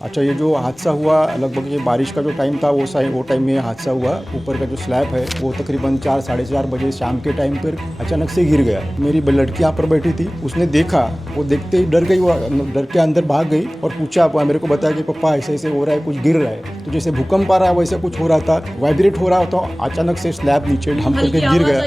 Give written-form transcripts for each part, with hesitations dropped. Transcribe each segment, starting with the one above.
अच्छा, ये जो हादसा हुआ लगभग ये बारिश का जो टाइम था वो टाइम में हादसा हुआ। ऊपर का जो स्लैब है वो तकरीबन 4 साढ़े 4 बजे शाम के टाइम पर अचानक से गिर गया। मेरी लड़की यहाँ पर बैठी थी, उसने देखा, वो देखते ही डर गई, वो डर के अंदर भाग गई और पूछा, मेरे को बताया कि पापा ऐसे ऐसे हो रहा है, कुछ गिर रहा है। तो जैसे भूकंप आ रहा है वैसे कुछ हो रहा था, वाइब्रेट हो रहा था, अचानक से स्लैब नीचे हम करके गिर गया।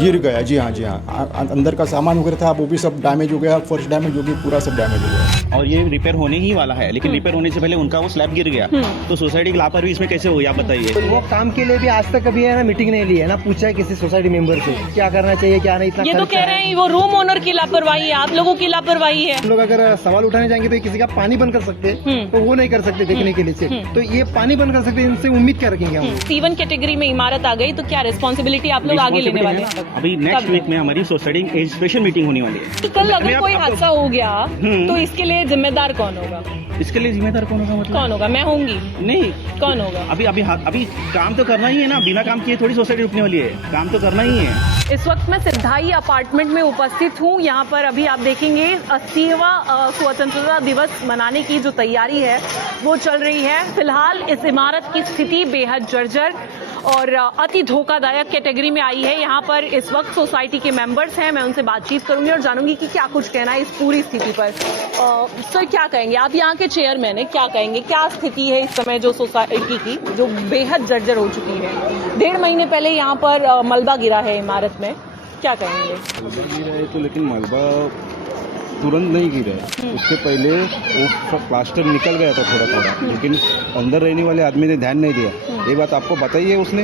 गिर गया, जी हाँ। अंदर का सामान वगैरह था वो भी सब डैमेज हो गया, फर्श डैमेज हो गई, पूरा सब डैमेज हो गया। और ये रिपेयर होने ही वाला है, लेकिन रिपेयर होने से पहले उनका वो स्लैब गिर गया। तो सोसाइटी की लापरवाही इसमें कैसे हुई, आप बताइए। वो काम के लिए भी आज तक कभी है ना मीटिंग नहीं ली है ना, पूछा है किसी सोसाइटी मेंबर से क्या करना चाहिए क्या नहीं। इतना ये तो कह रहे हैं वो रूम ओनर की लापरवाही है, आप लोगों की लापरवाही है। हम लोग अगर सवाल उठाने जाएंगे तो किसी का पानी बंद कर सकते हैं, तो वो नहीं कर सकते देखने के लिए से। तो ये पानी बंद कर सकते हैं, इनसे उम्मीद क्या रखेंगे हम। C1 कैटेगरी में इमारत आ गई तो क्या रिस्पॉन्सिबिलिटी आप लोग आगे लेने वाले हैं? अभी नेक्स्ट वीक में हमारी सोसाइटी स्पेशल मीटिंग होने वाली है। कि कल अगर कोई हादसा हो गया तो इसके लिए जिम्मेदार कौन होगा? इसके लिए जिम्मेदार कौन होगा? मतलब कौन होगा? मैं होंगी? नहीं, कौन होगा? अभी काम तो करना ही है ना, बिना काम किए थोड़ी सोसाइटी रुकने वाली है, काम तो करना ही है। इस वक्त मैं सिद्धाई अपार्टमेंट में उपस्थित हूँ। यहाँ पर अभी आप देखेंगे 80वां स्वतंत्रता दिवस मनाने की जो तैयारी है वो चल रही है। फिलहाल इस इमारत की स्थिति बेहद जर्जर और अति धोखादायक कैटेगरी में आई है। यहाँ पर इस वक्त सोसाइटी के मेंबर्स हैं, मैं उनसे बातचीत करूंगी और जानूंगी कि क्या कुछ कहना है इस पूरी स्थिति पर। सर, क्या कहेंगे आप, यहाँ के चेयरमैन है, क्या कहेंगे, क्या स्थिति है इस समय जो सोसाइटी की जो बेहद जर्जर हो चुकी है? 1.5 महीने पहले यहाँ पर मलबा गिरा है इमारत में, क्या कहेंगे? मलबा गिरा है तो, लेकिन मलबा तुरंत नहीं गिरा है, उससे पहले वो प्लास्टर निकल गया था थोड़ा, लेकिन अंदर रहने वाले आदमी ने ध्यान नहीं दिया। ये बात आपको बताइए उसने?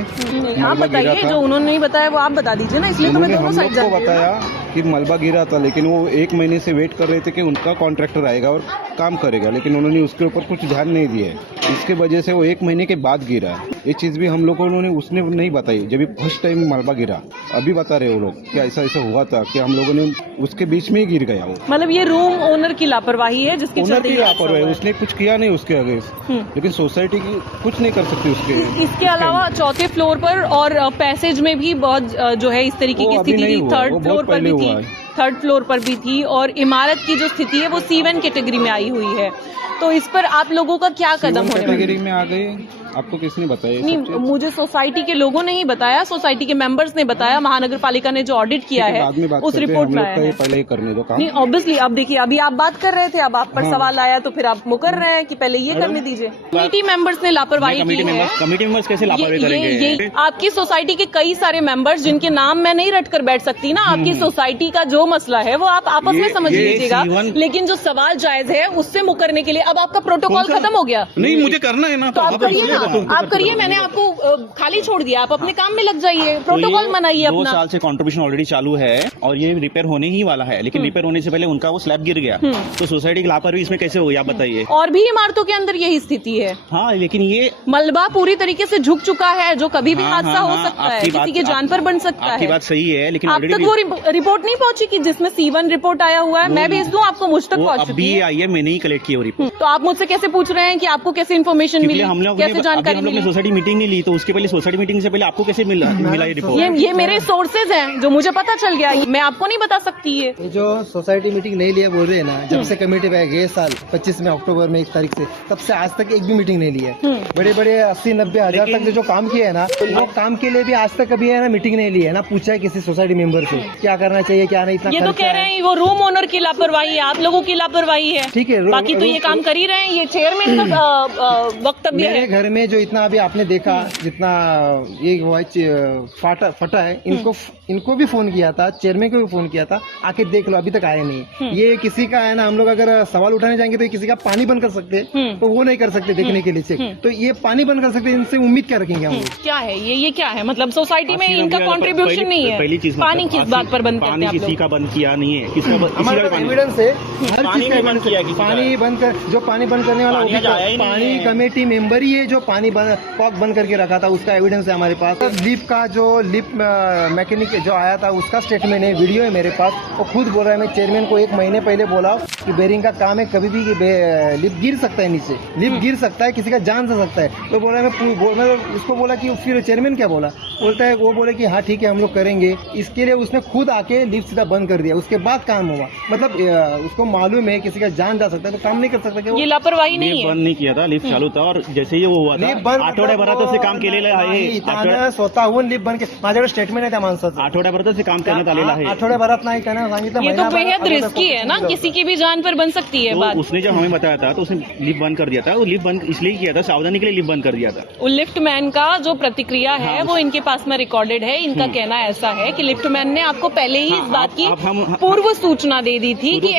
आप बताइए, जो उन्होंने नहीं बताया वो आप बता दीजिए ना, इसलिए तो मैं दोनों साइड को बताया कि मलबा गिरा था, लेकिन वो 1 महीने से वेट कर रहे थे कि उनका कॉन्ट्रैक्टर आएगा और काम करेगा, लेकिन उन्होंने उसके ऊपर कुछ ध्यान नहीं दिया है। इसके वजह से वो 1 महीने के बाद गिरा है। ये चीज़ भी हम लोग को उसने नहीं बताई जब फर्स्ट टाइम मलबा गिरा। अभी बता रहे वो लोग कि ऐसा ऐसा हुआ था कि हम लोगों ने उसके बीच में ही गिर गया। वो मतलब ये रूम ओनर की लापरवाही है जिसके चलते लापरवाही, उसने कुछ किया नहीं उसके आगे, लेकिन सोसाइटी की कुछ नहीं कर सकती उसके। इसके अलावा 4थे फ्लोर पर और पैसेज में भी बहुत जो है इस तरीके की स्थिति थी। 3rd फ्लोर पर भी थी, 3rd फ्लोर पर भी थी और इमारत की जो स्थिति है वो C1 कैटेगरी में आई हुई है। तो इस पर आप लोगों का क्या कदम होने वाला है? कैटेगरी में आ गए, आपको किसने बताया? नहीं, मुझे सोसाइटी के लोगों ने ही बताया, सोसाइटी के मेंबर्स ने बताया, महानगर पालिका ने जो ऑडिट किया है उस रिपोर्ट में आया है। पहले ही करने दो काम। नहीं, ऑब्वियसली अब देखिए, अभी आप बात कर रहे थे, अब आप पर सवाल आया तो फिर आप मुकर रहे हैं कि पहले ये करने दीजिए। कमेटी मेंबर्स ने लापरवाही की है। कमेटी मेंबर्स कैसे लापरवाही करेंगे? ये आपकी सोसाइटी के कई सारे मेंबर्स जिनके नाम मैं नहीं रट कर बैठ सकती ना, आपकी सोसाइटी का जो मसला है वो आप आपस में समझ लीजिएगा, लेकिन जो सवाल जायज है उससे मुकरने के लिए अब आपका प्रोटोकॉल खत्म हो गया। नहीं, मुझे करना है ना, तो आप करिए ना, आप करिए, मैंने आपको खाली छोड़ दिया, आप अपने काम में लग जाइए, प्रोटोकॉल मनाइए अपना। 2 साल से कंट्रीब्यूशन ऑलरेडी चालू है और ये रिपेयर होने ही वाला है, लेकिन रिपेयर होने से पहले उनका वो स्लैब गिर गया। तो सोसाइटी की लापरवाही इसमें कैसे हुई, आप बताइए। और भी इमारतों के अंदर यही स्थिति है। हाँ, लेकिन ये मलबा पूरी तरीके से झुक चुका है, जो कभी भी हादसा हो सकता है, किसी की जान पर बन सकता है। आपकी बात सही है, लेकिन अब तक वो रिपोर्ट नहीं पहुंची कि जिसमें C1 रिपोर्ट आया हुआ है, मैं भेज दूं आपको, मुझ तक पहुंच चुकी है। आई है, मैंने ही कलेक्ट की वो रिपोर्ट। तो आप मुझसे कैसे पूछ रहे हैं कि आपको कैसे इन्फॉर्मेशन मिली, कैसे जानकारी मिली? सोसाइटी मीटिंग नहीं ली, तो उसके पहले सोसाइटी मीटिंग से पहले आपको कैसे मिला ये रिपोर्ट? ये मेरे सोर्सेज हैं जो मुझे पता चल गया, मैं आपको नहीं बता सकती। ये जो सोसाइटी मीटिंग नहीं लिया बोल रहे हैं ना, जब से कमेटी पे गए साल 25 में अक्टूबर में 1 तारीख से, तब से आज तक एक भी मीटिंग नहीं ली है। बड़े बड़े 80-90 हजार तक जो काम किया है ना, वो काम के लिए भी आज तक कभी है ना मीटिंग नहीं ली है ना, पूछा है किसी सोसाइटी मेंबर से क्या करना चाहिए क्या नहीं। इतना ये तो कह रहे हैं वो रूम ओनर की लापरवाही है, आप लोगों की लापरवाही है। ठीक है, बाकी तो ये काम कर ही रहे हैं, ये चेयरमैन का वक्तव्य है। मेरे घर में जो इतना अभी आपने देखा, जितना ये फटा है, इनको भी फोन किया था, चेयरमैन को भी फोन किया था, आके देख लो, अभी तक आए नहीं। ये किसी का है ना, हम लोग अगर सवाल उठाने जाएंगे तो किसी का पानी बंद कर सकते हैं, तो वो नहीं कर सकते देखने के लिए से। तो ये पानी बंद कर सकते हैं, इनसे उम्मीद क्या रखेंगे हम लोग? क्या है ये क्या है, मतलब सोसाइटी में इनका कॉन्ट्रीब्यूशन नहीं है। पहली चीज, पानी किस बात पर बंद करते हैं? किसी का बंद किया नहीं है, किसका हमारा एविडेंस है, हर चीज का एविडेंस है। पानी बंद कर, जो पानी बंद करने वाला पानी कमेटी मेंबर ही है जो पानी कॉक बंद करके रखा था, उसका एविडेंस है हमारे पास। लिफ्ट का जो लिफ्ट मैकेनिक जो आया था उसका स्टेटमेंट है, वीडियो है मेरे पास। वो खुद बोल रहा है, मैं चेयरमैन को 1 महीने पहले बोला कि बेरिंग का काम है, कभी भी लिफ्ट गिर सकता है, नीचे लिफ्ट गिर सकता है, किसी का जान जा सकता है। तो बोल रहा है, मैं उसको बोला कि फिर चेयरमैन क्या बोला, बोलता है वो बोले कि हाँ ठीक है हम लोग करेंगे। इसके लिए उसने खुद आके लिफ्ट सीधा बंद कर दिया, उसके बाद काम हुआ। मतलब उसको मालूम है किसी का जान जा सकता है तो काम नहीं कर सकता क्या? ये लापरवाही नहीं लिफ्ट है। बंद नहीं किया था, लिफ्ट चालू था और जैसे ही वो हुआ था आठवड्याभरात असे काम केलेलं आहे. स्वतःहून लिफ्ट बंद माझ्याकडे स्टेटमेंट आहे त्या माणसाचं. आठवड्याभरात असे काम करण्यात आलेलं आहे. आठवड्याभरात नाही त्यानं सांगितलं. ये तो बेहद रिस्की है ना, किसी की भी जान पर बन सकती है तो बात। उसने जब हमें बताया था तो उसने लिफ्ट बंद कर दिया था. वो लिफ्ट बंद इसलिए किया था, सावधानी के लिए लिफ्ट बंद कर दिया था. लिफ्ट मैन का जो प्रतिक्रिया है वो इनके पास में रिकॉर्डेड है। इनका कहना ऐसा है कि लिफ्ट मैन ने आपको पहले ही इस बात की पूर्व सूचना दे दी थी कि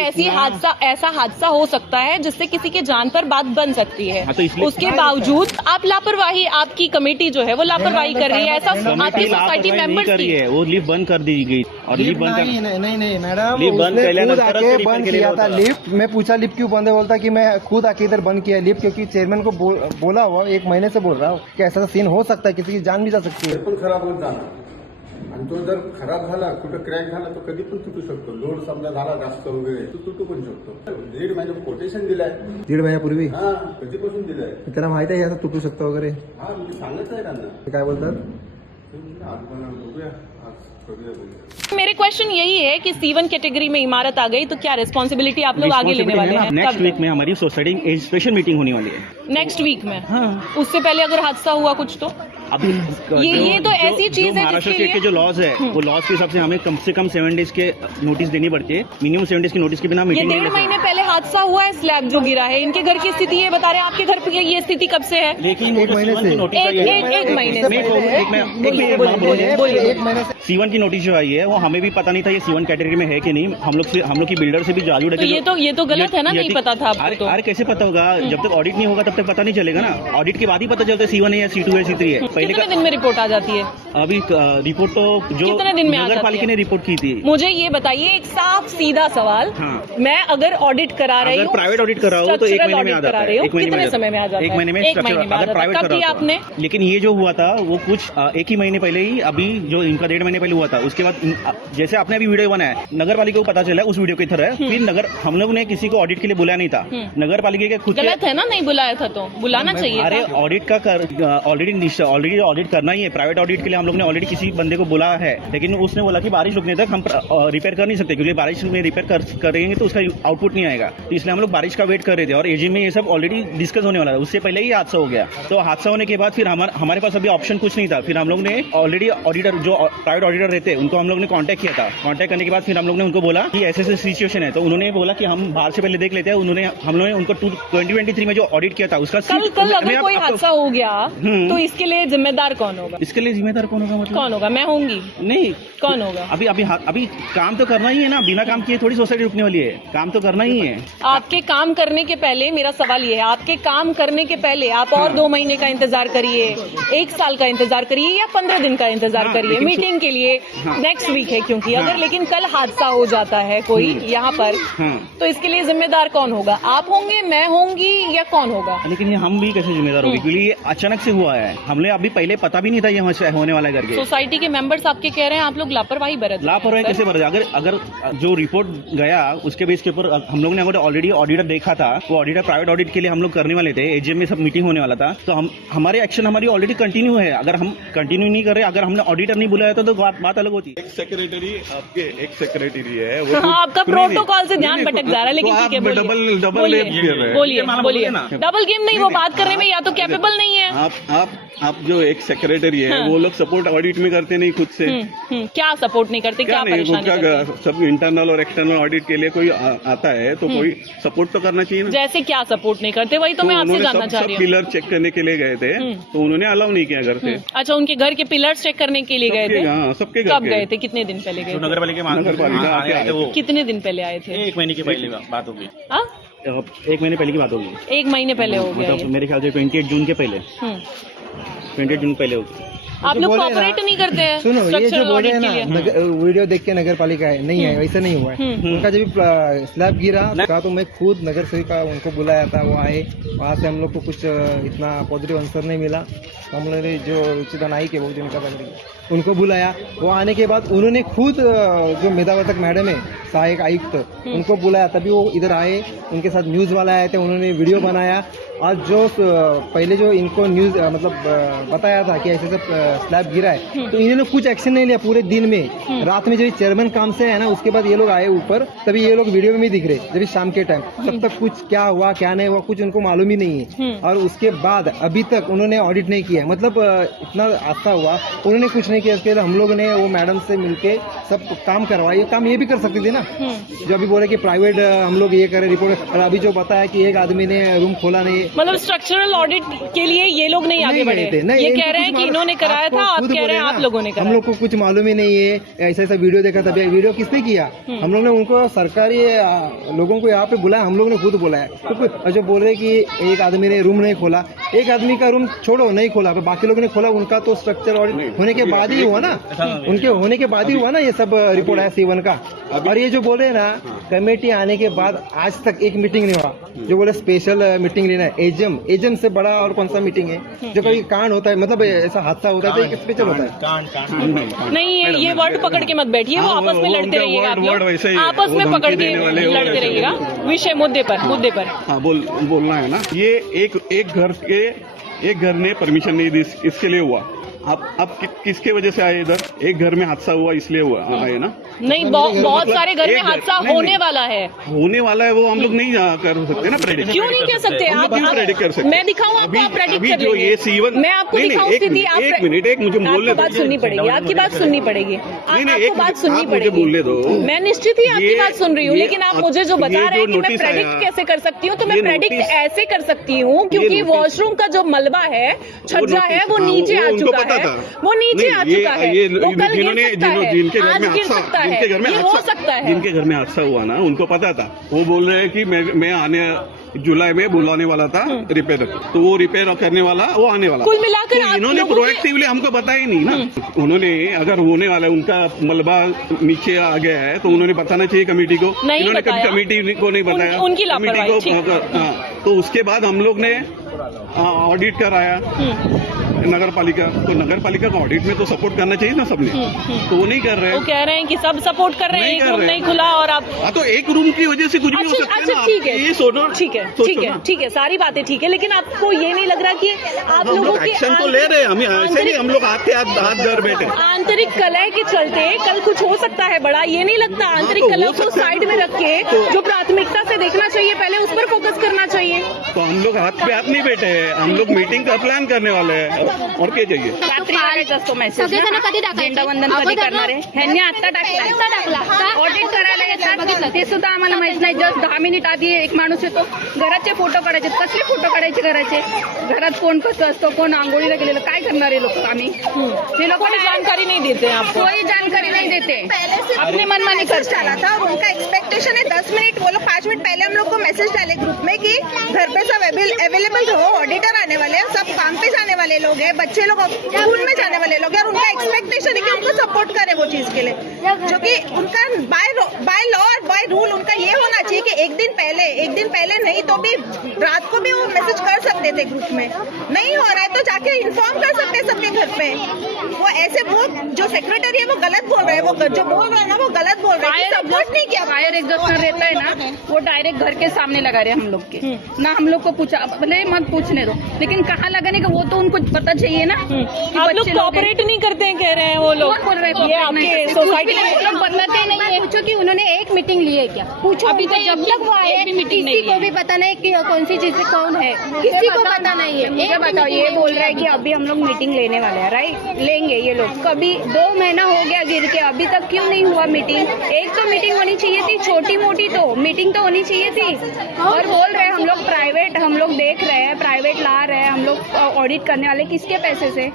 ऐसा हादसा हो सकता है जिससे किसी के जान पर बात बन सकती है। उसके बावजूद आप लापरवाही, आपकी कमेटी जो है वो लापरवाही कर रही है, ऐसा आपकी सोसाइटी मेंबर्स की है. वो लिफ्ट बंद कर दी गई और लिफ्ट बंद नहीं मैडम, लिफ्ट बंद आके बंद किया था लिफ्ट। मैं पूछा लिफ्ट क्यों बंद है, बोलता कि मैं खुद आके इधर बंद किया लिफ्ट, क्योंकि चेयरमैन को बोला हुआ 1 महीने से बोल रहा हूँ कि ऐसा सीन हो सकता है, किसी की जान भी जा सकती है. पण खराब होत जाणार आणि तो जर खराब झाला, कुठं क्रॅक झाला तो कधी पण तुटू शकतो. लोड समजा झाला जास्त वगैरे तो तुटू पण शकतो. 1.5 महिने कोटेशन दिलाय. 1.5 महिन्यापूर्वी हा, कधीपासून दिलाय. त्याला माहिती आहे असं तुटू शकतो वगैरे. हा, मी सांगत आहे त्यांना. ते काय बोलतात? आज बघूया, आज करूया. मेरे क्वेश्चन यही है कि C1 कैटेगरी में इमारत आ गई तो क्या रिस्पॉन्सिबिलिटी आप लोग आगे लेने वाले हैं? नेक्स्ट वीक में हमारी सोसाइटी स्पेशल मीटिंग होने वाली है. नेक्स्ट वीक में? हाँ. उससे पहले अगर हादसा हुआ कुछ तो अभी ये तो ऐसी चीज है महाराष्ट्र जिसके स्टेट के जो लॉज है वो लॉज के हिसाब से हमें कम से कम 7 डेज के नोटिस देनी पड़ती है. मिनिमम 7 डेज की नोटिस के बिना ये मीटिंग 1.5 महीने पहले हादसा हुआ है, स्लैब जो गिरा है। इनके घर की स्थिति ये बता रहे हैं, आपके घर की ये स्थिति कब से है? लेकिन 1 महीने से एक महीने से बोलिए। 1 महीने से C1 की नोटिस जो आई है वो हमें भी पता नहीं था ये C1 कैटेगरी में है कि नहीं. हम लोग की बिल्डर से भी जाजू तो ये तो गलत है ना, नहीं पता था आपको तो? अरे कैसे पता होगा, जब तक ऑडिट नहीं होगा तब तक पता नहीं चलेगा ना. ऑडिट के बाद ही पता चलता है C1 है या C2 है C3 है. पहले कितने दिन में रिपोर्ट आ जाती है? अभी रिपोर्ट तो जो कितने दिन में आ नगर जाती पालिका है? ने रिपोर्ट की थी. मुझे ये बताइए, एक साफ सीधा सवाल, हाँ. मैं अगर ऑडिट करा रही अगर हूँ, प्राइवेट ऑडिट कर रहा हो तो 1 महीने में आ जाता है. कितने समय में आ जाता है? 1 महीने में अगर प्राइवेट कर रहा आपने? हो. लेकिन ये जो हुआ था वो कुछ 1 ही महीने पहले ही, अभी जो इनका 1.5 महीने पहले हुआ था उसके बाद जैसे आपने अभी वीडियो बनाया, नगर पालिका को पता चला उस वीडियो की तरह. फिर हम लोग ने किसी को ऑडिट के लिए बुलाया नहीं था. नगर पालिका के खुद गलत है ना, नहीं बुलाया था तो बुलाना चाहिए. अरे ऑडिट का ऑलरेडी ऑडिट करना ही है. प्राइवेट ऑडिट के लिए हम लोग ने ऑलरेडी किसी बंदे को बुलाया है, लेकिन उसने बोला कि बारिश रुकने तक हम रिपेयर कर नहीं सकते, क्योंकि बारिश में रिपेयर करेंगे तो उसका आउटपुट नहीं आएगा. तो इसलिए हम लोग बारिश का वेट कर रहे थे और एजी में ये सब ऑलरेडी डिस्कस होने वाला था. उससे पहले ही हादसा हो गया. तो हादसा होने के बाद फिर हमारे पास अभी ऑप्शन कुछ नहीं था. फिर हम लोग ने ऑलरेडी ऑडिटर जो प्राइवेट ऑडिटर रहते हैं उनको हम लोग ने कॉन्टैक्ट किया था. कॉन्टैक्ट करने के बाद फिर हम लोग ने उनको बोला कि ऐसे सिचुएशन है. तो उन्होंने बोला कि हम बाहर से पहले देख लेते हैं. हम लोगों ने उनको 2023 में जो ऑडिट किया था उसका कल अगर कोई हादसा हो गया तो इसके लिए जिम्मेदार कौन होगा? इसके लिए जिम्मेदार कौन होगा? मतलब कौन होगा? मैं होंगी? नहीं, कौन होगा? अभी काम तो करना ही है ना. बिना काम किए थोड़ी सोसाइटी रुकने वाली है. काम तो करना ही है. आपके काम करने के पहले, मेरा सवाल ये है, आपके काम करने के पहले आप और 2 महीने का इंतजार करिए, 1 साल का इंतजार करिए या 15 दिन का इंतजार करिए मीटिंग के लिए. नेक्स्ट वीक है क्योंकि अगर लेकिन कल हादसा हो जाता है कोई यहाँ पर, तो इसके लिए जिम्मेदार कौन होगा? आप होंगे, मैं होंगी या कौन होगा? लेकिन ये हम भी कैसे जिम्मेदार होंगे, क्योंकि ये अचानक से हुआ है. हमने अभी पहले पता भी नहीं था ये होने वाला है करके. सोसाइटी के मेंबर्स आपके कह रहे हैं आप लोग लापरवाही बरत. लापरवाही कैसे बरत? अगर जो रिपोर्ट गया उसके बेस के ऊपर हम लोग ने अगर ऑलरेडी ऑडिटर देखा था, वो ऑडिटर प्राइवेट ऑडिट के लिए हम लोग करने वाले थे. एजीएम में सब मीटिंग होने वाला था. तो हमारे एक्शन हमारी ऑलरेडी कंटिन्यू है. अगर हम कंटिन्यू नहीं कर रहे, अगर हमने ऑडिटर नहीं बुलाया था तो बात अलग होती. एक सेक्रेटरी है वो. हाँ, आपका प्रोटोकॉल से ध्यान भटक जा रहा है, लेकिन ठीक है बोलिए. बोलिए. डबल गेम नहीं, वो बात करने में या तो कैपेबल नहीं है. आप जो एक सेक्रेटरी है वो लोग सपोर्ट ऑडिट में करते नहीं खुद से. क्या सपोर्ट नहीं करते? क्या परेशानी करते हैं? सब इंटरनल और एक्सटर्नल ऑडिट के लिए कोई आता है तो कोई सपोर्ट तो करना चाहिए ना. जैसे क्या सपोर्ट नहीं करते, वही तो मैं आपसे जानना चाह रही हूँ. पिलर चेक करने के लिए गए थे तो उन्होंने अलाउ नहीं किया घर से. अच्छा, उनके घर के पिलर्स चेक करने के लिए गए थे? हाँ, सबके कब गए थे? कितने दिन पहले गए थे? नगर पालिका कितने दिन पहले आए थे? 1 महीने की पहले बात होगी. 1 महीने पहले की बात होगी. 1 महीने पहले हो गया. मतलब मेरे ख्याल से 28 जून के पहले. 28 जून पहले होगी. आप जो लोग बोले कॉपरेट ना- नहीं करते हैं सुनो, ये जो structural बोले audit हैं के ना लिए? वीडियो देख के नगर पालिका है नहीं है, वैसा नहीं हुआ है। उनका जब स्लैब गिरा था तो मैं खुद नगर सेविका उनको बुलाया था, वो आए, वहाँ से हम लोग को कुछ इतना पॉजिटिव आंसर नहीं मिला। हम लोगों ने जो रुचिता नाइक है, बहुत दिन का बन रही है, उनको बुलाया। वो आने के बाद उन्होंने खुद जो मेधावर्तक मैडम है, सहायक आयुक्त, उनको बुलाया, तभी वो इधर आए, उनके साथ न्यूज़ वाला आए थे, उन्होंने वीडियो बनाया। और जो पहले जो इनको न्यूज़ मतलब बताया था कि ऐसे ऐसे स्लैब गिरा है, तो इन्होंने कुछ एक्शन नहीं लिया पूरे दिन में। रात में जब चेयरमैन काम से है ना, उसके बाद ये लोग आए ऊपर, तभी ये लोग वीडियो में भी दिख रहे, जब शाम के टाइम। तब तक कुछ क्या हुआ क्या नहीं हुआ कुछ उनको मालूम ही नहीं है। और उसके बाद अभी तक उन्होंने ऑडिट नहीं किया, मतलब इतना आस्था हुआ, उन्होंने कुछ नहीं किया। इसके लिए हम लोग ने वो मैडम से मिलके सब काम करवाया। ये काम ये भी कर सकते थे ना, जो अभी बोले कि प्राइवेट हम लोग ये करें रिपोर्ट। और अभी जो बताया कि एक आदमी ने रूम खोला नहीं, मतलब स्ट्रक्चरल ऑडिट के लिए ये लोग नहीं आगे बढ़े। थे। नहीं, ये इनको कह रहे हैं कुछ कि इन्होंने कराया था, आप खुद कह रहे बोले हैं ना, आप लोगों ने हम कराया। लोग को कुछ मालूम ही नहीं है। ऐसा ऐसा वीडियो देखा, तभी वीडियो किसने किया? हम लोग ने उनको सरकारी लोगों को यहाँ पे बुलाया, हम लोग ने खुद बुलाया। तो जो बोल रहे कि एक आदमी ने रूम नहीं खोला, एक आदमी का रूम छोड़ो नहीं खोला, बाकी लोगों ने खोला, उनका तो स्ट्रक्चर ऑडिट होने के बाद ही हुआ ना, उनके होने के बाद ही हुआ ना ये सब रिपोर्ट आया C1 का। और ये जो बोल रहे हैं ना, कमेटी आने के बाद आज तक एक मीटिंग नहीं हुआ। जो बोले स्पेशल मीटिंग लेना है, एजम से बड़ा और कौन सा मीटिंग है? जो कभी कांड होता है, मतलब ऐसा हादसा होता है तो एक स्पेशल होता है। नहीं, ये वर्ड पकड़ के मत बैठिए, वो आपस में लड़ते रहिएगा, आप लोग आपस में पकड़ के लड़ते रहिएगा विषय मुद्दे पर। हाँ बोलना है ना। ये एक घर ने परमिशन नहीं दी, इसके लिए हुआ। आप किसके वजह से आए इधर? एक घर में हादसा हुआ इसलिए हुआ आए ना? नहीं, बहुत सारे घर में हादसा होने वाला है। होने वाला है, वो हम लोग नहीं कर सकते ना प्रेडिक्ट। क्यों नहीं कर सकते? आप प्रेडिक्ट कर सकते? मैं दिखाऊं आपको, आप प्रेडिक्ट कर जो लेंगे। ये C1 मैं आपको दिखाऊं स्थिति, आप एक मिनट मुझे बोलने आपको बात सुननी पड़ेगी, आपकी बात सुननी पड़ेगी, आपको बात सुननी मुझे बोलने दो। पड़ेगी। मैं निश्चित ही आपकी बात सुन रही हूँ, लेकिन आप मुझे जो बता रहे हैं कि मैं नोटिस प्रेडिक्ट आया, कैसे कर सकती हूँ, तो मैं ये प्रेडिक्ट नोटिस- ऐसे कर सकती हूँ क्योंकि वॉशरूम का जो मलबा है, छज्जा है, वो नीचे आ चुका है, वो नीचे आ चुका है, वो कल गिर सकता है, जिनके घर आज में गिर सकता है, ये हो सकता है। जिनके घर में हादसा हुआ ना, उनको पता था। वो बोल रहे हैं कि मैं आने जुलाई में बुलाने वाला था रिपेयर, तो वो रिपेयर करने वाला, वो आने वाला। कुल मिलाकर आप इन्होंने लोगों के- प्रोएक्टिवली हमको बताया ही नहीं ना। उन्होंने अगर होने वाला है, उनका मलबा नीचे आ गया है, तो उन्होंने बताना चाहिए कमेटी को। नहीं इन्होंने कभी बताया। कमेटी को नहीं बताया। उनकी लापरवाही, कमेटी को तो उसके बाद हम लोग ने ऑडिट कराया नगर पालिका, तो नगर पालिका का ऑडिट में तो सपोर्ट करना चाहिए ना सबने, तो वो नहीं कर रहे वो हैं। कह रहे हैं कि सब सपोर्ट कर रहे हैं, नहीं एक कर रूम रहे नहीं हैं। खुला और आप हाँ, तो एक रूम की वजह से कुछ भी हो सकता है अच्छा ना। ठीक है, ये सोचो, ठीक है, सारी बातें ठीक है, लेकिन आपको ये नहीं लग रहा कि आप हम लोगों लोग के एक्शन तो ले रहे हैं, हम ऐसे नहीं हम लोग हाथ धर बैठे। आंतरिक कलह के चलते कल कुछ हो सकता है बड़ा, ये नहीं लगता? आंतरिक तो हो कलह को सकता है। साइड में रख के जो प्राथमिकता से देखना चाहिए, पहले उस पर फोकस करना चाहिए। तो हम लोग हाथ पे हाथ नहीं बैठे हैं, हम लोग मीटिंग का प्लान करने वाले हैं, और क्या चाहिए? रात्री टाकायचा असतो मेसेज सगळेजण कधी टाकायचे? झेंडावंदन कधी करणार आहे ह्यांनी आता टाकला ऑडिट करायला येतात ते सुद्धा आम्हाला माहित नाही. जस्ट 10 मिनिट आधी एक माणूस येतो, घराचे फोटो काढायचे. कसले फोटो काढायचे घराचे? घरात कोण कसं असतं, कोण आंघोळीला गेलेलं, काय करणारे लोक आम्ही? हे लोक कोई जानकारी नहीं देते हैं आपको। कोई जानकारी नहीं देते, पहले अपने मनमानी करते डाला था और उनका एक्सपेक्टेशन है 10 मिनट, वो लोग 5 मिनट पहले हम लोग को मैसेज डाले ग्रुप में कि घर पे सब अवेलेबल हो, ऑडिटर आने वाले हैं, सब काम पे जाने वाले लोग हैं, बच्चे लोग स्कूल में जाने वाले लोग हैं, और उनका एक्सपेक्टेशन है कि उनको सपोर्ट करें वो चीज के लिए, जो कि उनका बाय लॉ और बाय रूल उनका ये होना चाहिए कि एक दिन पहले नहीं तो भी रात को भी वो मैसेज कर सकते थे ग्रुप में. नहीं हो रहा है तो जाके इन्फॉर्म कर सकते हैं सबके घर पे. वो ऐसे वो जो सेक्रेटरी है वो गलत बोल रहे हैं, वो जो बोल रहे हैं ना वो गलत बोल रहे हैं, सपोर्ट नहीं किया. फायर एग्जॉस्टर रहता है ना, वो डायरेक्ट घर के सामने लगा रहे हैं हम लोग के. ना हम लोग को पूछा, भले मत पूछने दो, लेकिन कहाँ लगाने का वो तो उनको पता चाहिए ना. कि आप लोग बच्चे लोग हैं. कॉपरेट नहीं करते हैं, कह रहे हैं वो लोग। कौन बोल रहे हैं ये cooperate नहीं आपके करते? सोसाइटी कुछ भी में नहीं, लोग बदलाते नहीं है. पूछो कि उन्होंने एक मीटिंग ली है क्या? पूछो अभी तक जब तक वो आए एक भी मीटिंग किसी नहीं को है. भी पता नहीं कि कौन सी चीज से कौन है, किसी को पता नहीं है. मुझे बताओ, ये बोल रहा है कि अभी हम लोग मीटिंग लेने वाले हैं, राइट? लेंगे ये लोग. कभी 2 महीना हो गया गिर के, अभी तक क्यों नहीं हुआ मीटिंग? एक तो मीटिंग होनी चाहिए थी, छोटी मोटी तो मीटिंग तो होनी चाहिए थी. और बोल रहे हैं हम लोग प्राइवेट, हम लोग देख रहे हैं, प्राइवेट ला रहे हैं हम लोग ऑडिट करने वाले, किसके पैसे से?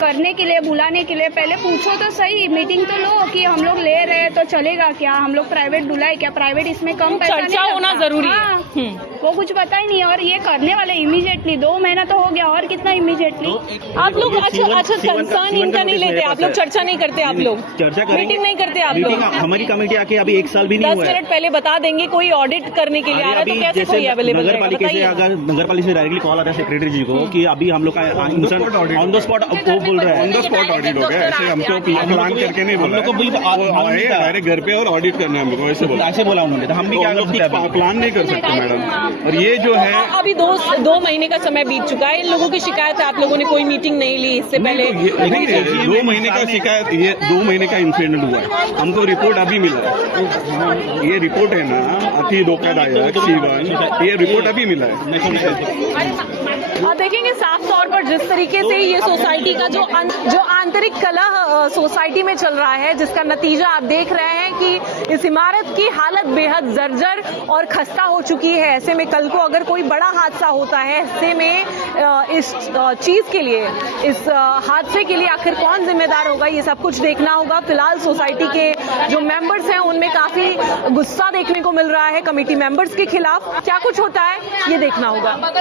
करने के लिए, बुलाने के लिए पहले पूछो तो सही, मीटिंग तो लो कि हम लोग ले रहे हैं तो चलेगा क्या, हम लोग प्राइवेट बुलाए क्या, प्राइवेट इसमें कम पैसा नहीं चर्चा होना लगता। जरूरी है। हाँ, वो कुछ पता ही नहीं है। और ये करने वाले इमीडिएटली 2 महीना तो हो गया, और कितना इमीडिएटली। आप लोग अच्छा कंसर्न इनका नहीं लेते, आप लोग चर्चा नहीं करते, आप लोग चर्चा करेंगे, मीटिंग नहीं करते आप लोग। हमारी कमेटी आके अभी 1 साल भी नहीं 10 हुआ है। मिनट पहले बता देंगे कोई ऑडिट करने के लिए आ रहा है तो कैसे कोई अवेलेबल नगर पालिका से अगर नगर पालिका से डायरेक्टली कॉल आता है सेक्रेटरी जी को कि अभी हम लोग का ऑन द स्पॉट वो बोल रहे हैं ऑन द स्पॉट ऑडिट हो गया, ऐसे हमको प्लान करके नहीं बोला, डायरेक्ट घर पे और ऑडिट करना है हमको, ऐसे बोला। ऐसे बोला उन्होंने, तो हम भी क्या कर सकते हैं? प्लान नहीं कर सकते मैडम। और ये जो है अभी 2 महीने का समय बीत चुका है, इन लोगों की शिकायत है आप लोगों ने कोई मीटिंग नहीं ली इससे पहले। 2 महीने का शिकायत, ये 2 महीने का इंसिडेंट हुआ है, हमको रिपोर्ट अभी मिला है। ये रिपोर्ट है ना अति धोखादायक C1, ये रिपोर्ट अभी मिला है। और देखेंगे साफ तौर पर जिस तरीके से ये सोसाइटी का जो आंतरिक कलह सोसाइटी में चल रहा है, जिसका नतीजा आप देख रहे हैं कि इस इमारत की हालत बेहद जर्जर और खस्ता हो चुकी है। ऐसे में कल को अगर कोई बड़ा हादसा होता है, ऐसे में इस चीज के लिए, इस हादसे के लिए आखिर कौन जिम्मेदार होगा, ये सब कुछ देखना होगा। फिलहाल सोसाइटी के जो मेंबर्स हैं उनमें काफी गुस्सा देखने को मिल रहा है कमेटी मेंबर्स के खिलाफ। क्या कुछ होता है ये देखना होगा।